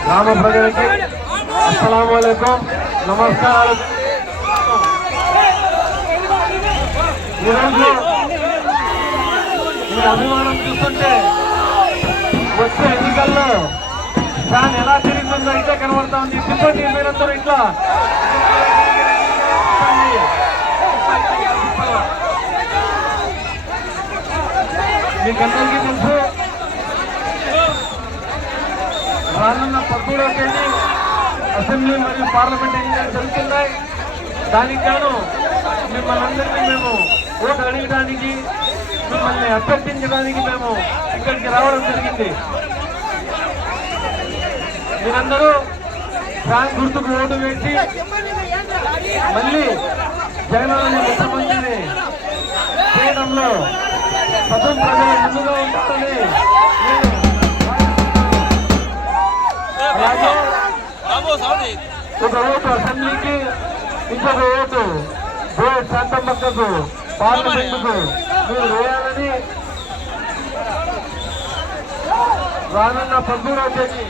గ్రామ ప్రజలకి అస్సలం నమస్కారాలు ఈరోజు మీరు అభిమానం చూస్తుంటే వచ్చే ఎన్నికల్లో ఫ్యాన్ ఎలా తిరిగిందో ఇట్లా కనబడతా ఉంది తిప్పండి మీరందరూ ఇట్లా మీకందరికీ తెలుసు కూడా అసెంబ్లీ మరియు పార్లమెంట్ ఎన్నికలు జరుగుతున్నాయి. దానికి గాను మిమ్మల్ని అందరినీ మేము ఓటు అడగడానికి మిమ్మల్ని అభ్యర్థించడానికి మేము ఇక్కడికి రావడం జరిగింది. మీరందరూ ఫ్యాన్ గుర్తుకు ఓటు వేసి మళ్ళీ జగనన్న ముఖ్యమంత్రిని చేయడంలో సదం ప్రజలు ముందుగా ఉంటారని ఒక అసెంబ్లీకి ఇంకొక ఓటు బోర్డు శాంతమ్మక్కకు పార్లమెంటుకు మీరు వేయాలని రానున్న పదమూడవ తేదీ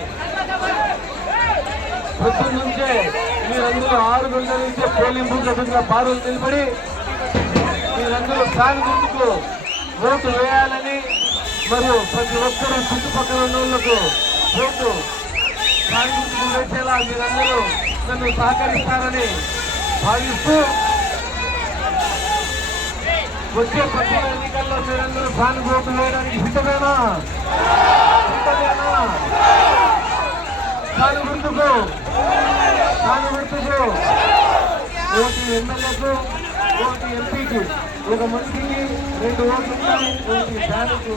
పొద్దున్న నుంచే మీరందరూ ఆరు గంటల నుంచే పోలింగ్ బూత్ ఎదురుగా బారులు నిలబడి మీరందరూ ఫ్యాన్ గుర్తుకు ఓటు వేయాలని మరియు ప్రతి ఒక్కరూ చుట్టుపక్కల ఉన్న వాళ్ళకు ఓటు ఫ్యాన్ గుర్తుకు వేసేలా మీరందరూ నన్ను సహకరిస్తారని భావిస్తూ వచ్చే పశ్చిమ ఎన్నికల్లో మీరందరూ సానుభూతి వేయడానికి సిద్ధమేనా? సిద్ధమేనా? ఫ్యాన్ గుర్తుకు ఫ్యాన్ గుర్తుకు ఓటు ఎమ్మెల్యేకు ఓటు ఎంపీకి ఒక మనిషికి రెండు ఓట్లు ఉంటాయి ఓటు ఫ్యాన్కు